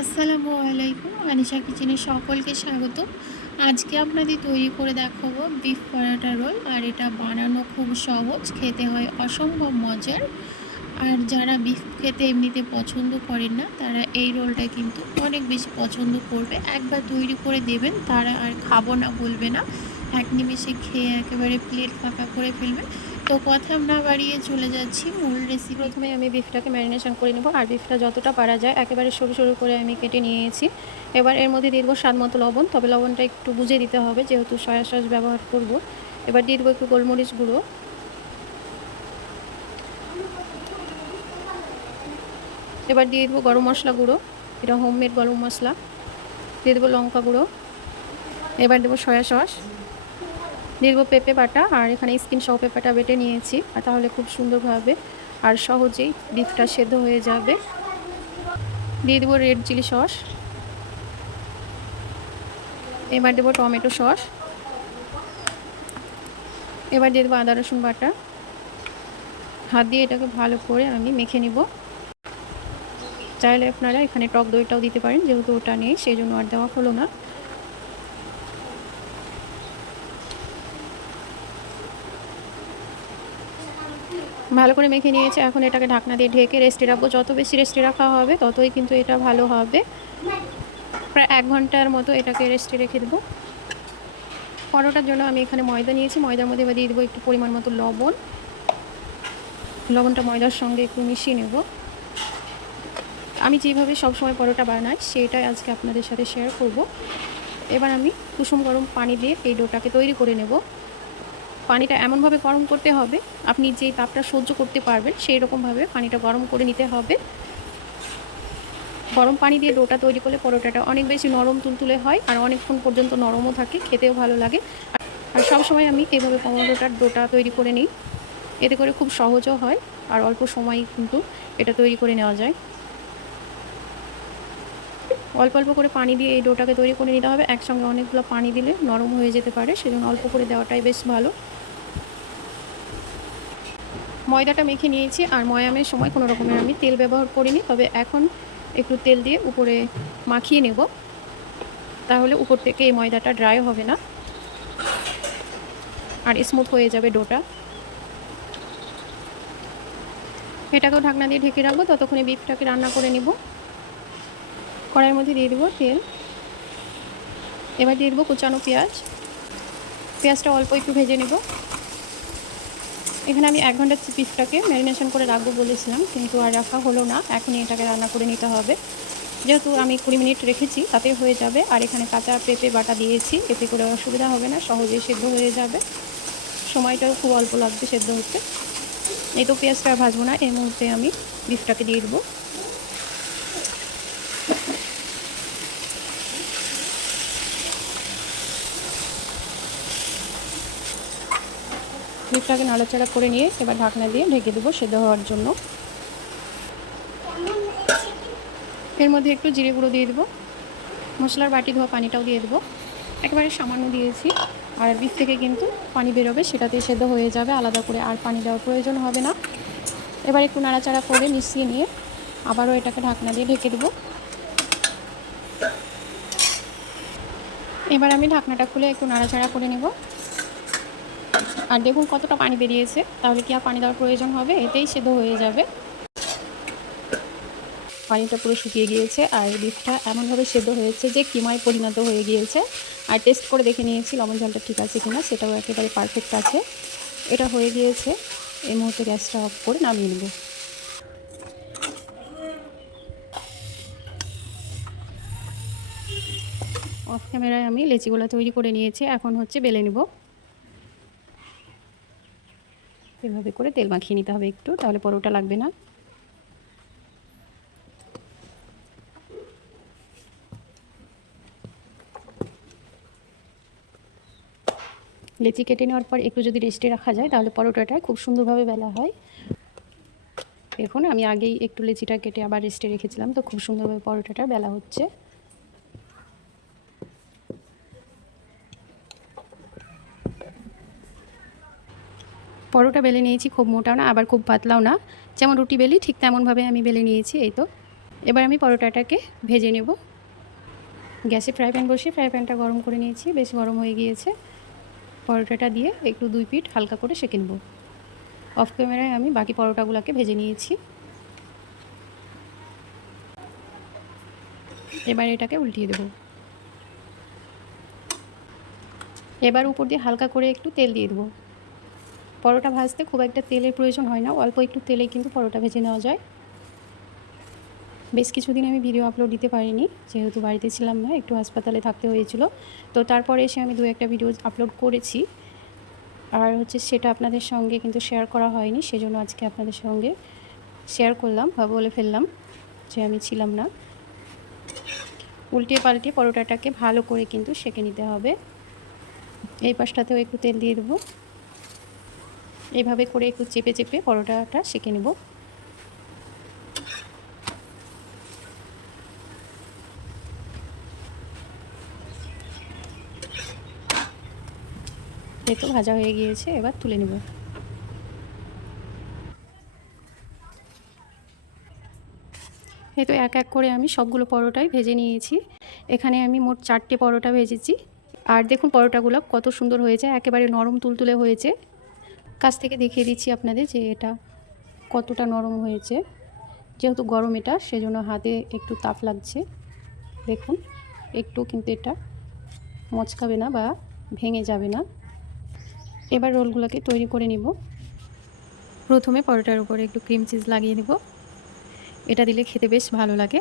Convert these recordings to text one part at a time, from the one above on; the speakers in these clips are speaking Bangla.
আসসালামু আলাইকুম, আনিশা কিচেনে সকলকে স্বাগত। আজকে আপনাদের তৈরি করে দেখাবো বিফ পরাটা রোল আর এটা বানানো খুব সহজ, খেতে হয় অসম্ভব মজার। আর যারা বিফ খেতে এমনিতে পছন্দ করেন না, তারা এই রোলটা কিন্তু অনেক বেশি পছন্দ করবে। একবার তৈরি করে দেবেন, তারা আর খাব না, বলবে না। এক নিমেষে খেয়ে একেবারে প্লেট ফাঁকা করে ফেলবে। তো কথা না বাড়িয়ে চলে যাচ্ছি মূল রেসিপি প্রথমে আমি বিফটাকে ম্যারিনেশন করে নেব, আর বিফটা যতটা পারা যায় একেবারে সরু সরু করে আমি কেটে নিয়েছি। এবার এর মধ্যে দিয়ে দেবো স্বাদ মতো লবণ, তবে লবণটা একটু বুঝে দিতে হবে যেহেতু সয়া সস ব্যবহার করব। এবার দিয়ে দেবো একটু গোলমরিচ গুঁড়ো। এবার দিয়ে দেবো গরম মশলা গুঁড়ো, এটা হোমমেড গরম মশলা। দিয়ে দেবো লঙ্কা গুঁড়ো। এবার দেবো সয়া সস দিয়ে দেবো পেঁপে বাটা আর এখানে স্কিন সহ পেঁপেটা বেটে নিয়েছি, আর তাহলে খুব সুন্দরভাবে আর সহজেই বিফটা সেদ্ধ হয়ে যাবে। দিয়ে দেবো রেড চিলি সস এবার দেবো টমেটো সস এবার দিয়ে দেবো আদা রসুন বাটা। হাত দিয়ে এটাকে ভালো করে আমি মেখে নিব। চাইলে আপনারা এখানে টক দইটাও দিতে পারেন, যেহেতু ওটা নেই, সেই জন্য আর দেওয়া হলো না। ভালো করে মেখে নিয়েছে। এখন এটাকে ঢাকনা দিয়ে ঢেকে রেস্টে রাখব। যত বেশি রেস্টে রাখা হবে, ততই কিন্তু এটা ভালো হবে। প্রায় এক ঘণ্টার মতো এটাকে রেস্টে রেখে দেবো। পরোটার জন্য আমি এখানে ময়দা নিয়েছি। ময়দার মধ্যে এবার দিয়ে দেবো একটু পরিমাণ মতো লবণ। লবণটা ময়দার সঙ্গে একটু মিশিয়ে নেব। আমি যেভাবে সবসময় পরোটা বানাই, সেটাই আজকে আপনাদের সাথে শেয়ার করব। এবার আমি কুসুম গরম পানি দিয়ে এই ডোটাকে তৈরি করে নেব। পানিটা এমনভাবে গরম করতে হবে, আপনি যেই তাপটা সহ্য করতে পারবেন সেই রকমভাবে পানিটা গরম করে নিতে হবে। গরম পানি দিয়ে ডোটা তৈরি করলে পরোটাটা অনেক বেশি নরম তুলতুলে হয় আর অনেকক্ষণ পর্যন্ত নরমও থাকে, খেতেও ভালো লাগে। আর সবসময় আমি এইভাবে পমোডোটার ডোটা তৈরি করে নিই, এতে করে খুব সহজও হয় আর অল্প সময় কিন্তু এটা তৈরি করে নেওয়া যায়। অল্প অল্প করে পানি দিয়ে এই ডোটাকে তৈরি করে নিতে হবে, একসঙ্গে অনেকগুলো পানি দিলে নরম হয়ে যেতে পারে, সেজন্য অল্প করে দেওয়াটাই বেশ ভালো। ময়দাটা মেখে নিয়েছি আর ময়ামের সময় কোনো রকমের আমি তেল ব্যবহার করিনি, তবে এখন একটু তেল দিয়ে উপরে মাখিয়ে নেব। তাহলে উপর থেকে এই ময়দাটা ড্রাই হবে না। আর স্মুথ হয়ে যাবে ডোটা। এটাকেও ঢাকনা দিয়ে ঢেকে রাখব, ততক্ষণে বিফটাকে রান্না করে নিব। কড়াইয়ের মধ্যে দিয়ে দেবো তেল। এবার দিয়ে দেবো কুচানো পেঁয়াজ। পেঁয়াজটা অল্প একটু ভেজে নেব। এখানে আমি এক ঘণ্টা পিসটাকে ম্যারিনেশন করে রাখব বলেছিলাম, কিন্তু আর রাখা হলো না। এখনই এটাকে রান্না করে নিতে হবে। যেহেতু আমি কুড়ি মিনিট রেখেছি, তাতে হয়ে যাবে। আর এখানে কাঁচা পেঁপে বাটা দিয়েছি, এতে করে অসুবিধা হবে না, সহজেই সেদ্ধ হয়ে যাবে। সময়টাও খুব অল্প লাগছে সেদ্ধ হতে। এই তো পেঁয়াজটা ভাজবো না, এই মুহূর্তে আমি বিফটাকে দিয়ে দেবো। বিফটাকে নাড়াচাড়া করে নিয়ে এবার ঢাকনা দিয়ে ঢেকে দেবো সেদ্ধ হওয়ার জন্য। এর মধ্যে একটু জিরে গুঁড়ো দিয়ে দেবো। মশলার বাটি ধোয়া পানিটাও দিয়ে দেবো। একেবারে সামান্য দিয়েছি। আর বিফ থেকে কিন্তু পানি বেরোবে, সেটাতেই সেদ্ধ হয়ে যাবে। আলাদা করে আর পানি দেওয়ার প্রয়োজন হবে না। এবার একটু নাড়াচাড়া করে মিশিয়ে নিয়ে আবারও এটাকে ঢাকনা দিয়ে ঢেকে দেবো। এবার আমি ঢাকনাটা খুলে একটু নাড়াচাড়া করে নেব। আর দেখুন কতটা পানি বেরিয়েছে, তাহলে কি আর পানি দেওয়ার প্রয়োজন হবে? এতেই সেদ্ধ হয়ে যাবে। পানিটা পুরো শুকিয়ে গিয়েছে আর বিফটা এমনভাবে সেদ্ধ হয়েছে যে কিমায় পরিণত হয়ে গিয়েছে। আর টেস্ট করে দেখে নিয়েছি লবণ জলটা ঠিক আছে কিনা, সেটাও একেবারে পারফেক্ট আছে। এটা হয়ে গিয়েছে। এই মুহূর্তে গ্যাসটা অফ করে নামিয়ে নেব। অফ ক্যামেরায় আমি লেচিগুলো তৈরি করে নিয়েছি, এখন হচ্ছে বেলে নেব। এভাবে করে তেল মাখিয়ে নিতে হবে একটু, তাহলে পরোটা লাগবে না। লেচি কেটে নেওয়ার পর একটু যদি রেস্টে রাখা যায়, তাহলে পরোটাটা খুব সুন্দরভাবে বেলা হয়। দেখুন, আমি আগেই একটু লেচিটা কেটে আবার রেস্টে রেখেছিলাম, তো খুব সুন্দরভাবে পরোটাটা বেলা হচ্ছে। পরোটা বেলে নিয়েছি, খুব মোটাও না, আবার খুব পাতলাও না। যেমন রুটি বেলি, ঠিক তেমনভাবে আমি বেলে নিয়েছি, এই তো। এবার আমি পরোটাটাকে ভেজে নেব। গ্যাসে ফ্রাই প্যান বসিয়ে ফ্রাই প্যানটা গরম করে নিয়েছি, বেশ গরম হয়ে গিয়েছে। পরোটাটা দিয়ে একটু দুই পিঠ হালকা করে সেঁকে নেব। অফ ক্যামেরায় আমি বাকি পরোটাগুলোকে ভেজে নিয়েছি। এবার এটাকে উল্টিয়ে দেব। এবার উপর দিয়ে হালকা করে একটু তেল দিয়ে দেবো। পরোটা ভাজতে খুব একটা তেলের প্রয়োজন হয় না, অল্প একটু তেলে কিন্তু পরোটা ভেজে নেওয়া যায়। বেশ কিছুদিন আমি ভিডিও আপলোড দিতে পারিনি, যেহেতু বাড়িতে ছিলাম না, একটু হাসপাতালে থাকতে হয়েছিল। তো তারপরে এসে আমি দু একটা ভিডিও আপলোড করেছি। আর হচ্ছে সেটা আপনাদের সঙ্গে কিন্তু শেয়ার করা হয়নি, সেজন্য আজকে আপনাদের সঙ্গে শেয়ার করলাম বা বলে ফেললাম যে আমি ছিলাম না। উল্টে পাল্টে পরোটাটাকে ভালো করে কিন্তু সেঁকে নিতে হবে। এই পাশটাতেও একটু তেল দিয়ে দেবো। এইভাবে করে একটু চেপে চেপে পরোটাটা সেঁকে নেব। এই তো ভাজা হয়ে গিয়েছে, এবার তুলে নেব। এই তো এক এক করে আমি সবগুলো পরোটাই ভেজে নিয়েছি। এখানে আমি মোট চারটে পরোটা ভেজেছি। আর দেখুন পরোটাগুলো কত সুন্দর হয়েছে, একেবারে নরম তুলতুলে হয়েছে। কাছ থেকে দেখিয়ে দিচ্ছি আপনাদের যে এটা কতটা নরম হয়েছে। যেহেতু গরম এটা, সেজন্য হাতে একটু তাপ লাগছে। দেখুন, একটু কিন্তু এটা মচকাবে না বা ভেঙে যাবে না। এবার রোলগুলোকে তৈরি করে নিব। প্রথমে পরোটার উপরে একটু ক্রিম চিজ লাগিয়ে নেব। এটা দিলে খেতে বেশ ভালো লাগে।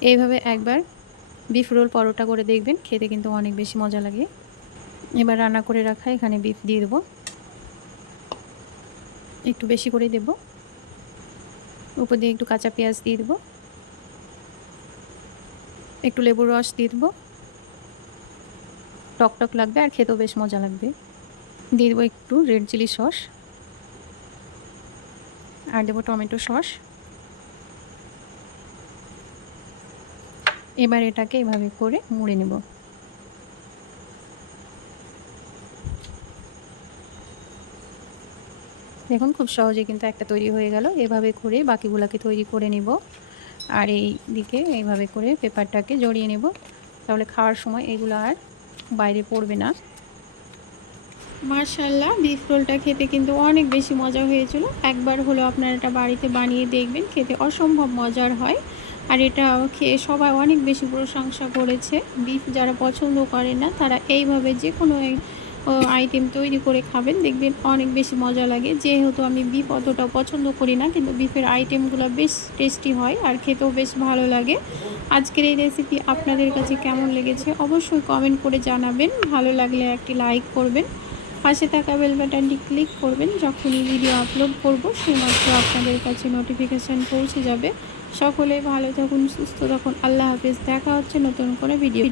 এইভাবে একবার বিফ রোল পরোটা করে দেখবেন, খেতে কিন্তু অনেক বেশি মজা লাগে। এবার রান্না করে রাখা এখানে বিফ দিয়ে দেবো। একটু বেশি করে দেব। উপর দিয়ে একটু কাঁচা পেঁয়াজ দিয়ে দেবো। একটু লেবুর রস দিয়ে দেবো। টক টক লাগবে আর খেতেও বেশ মজা লাগবে। দিয়ে দেবো একটু রেড চিলি সস। আর দেবো টমেটো সস। এবার এটাকে এভাবে করে মুড়ে নেব। দেখুন, খুব সহজে কিন্তু একটা তৈরি হয়ে গেল। এভাবে করে বাকিগুলোকে তৈরি করে নেব। আর এই দিকে এইভাবে করে পেপারটাকে জড়িয়ে নেব। তাহলে খাওয়ার সময় এগুলো আর বাইরে পড়বে না। মার্শাল্লাহ বিফ রোলটা খেতে কিন্তু অনেক বেশি মজা হয়েছিল। একবার হলো আপনারা এটা বাড়িতে বানিয়ে দেখবেন, খেতে অসম্ভব মজার হয়। আর এটা খেয়ে সবাই অনেক বেশি প্রশংসা করেছে। বিফ যারা পছন্দ করে না, তারা এইভাবে যে কোনো আইটেম তৈরি করে খাবেন। দেখবেন অনেক বেশি মজা লাগে। যেহেতু আমি বিফ অতটা পছন্দ করি না, কিন্তু বিফের আইটেমগুলো বেশ টেস্টি হয় আর খেতেও বেশ ভালো লাগে। আজকের এই রেসিপি আপনাদের কাছে কেমন লেগেছে অবশ্যই কমেন্ট করে জানাবেন। ভালো লাগলে একটি লাইক করবেন। পাশে থাকা বেল বাটনটি ক্লিক করবেন। যখনই ভিডিও আপলোড করব সেইমাত্র আপনাদের কাছে নোটিফিকেশান পৌঁছে যাবে। সকলে ভালো থাকুন, সুস্থ থাকুন। আল্লাহ হাফিজ। দেখা হচ্ছে নতুন করে ভিডিও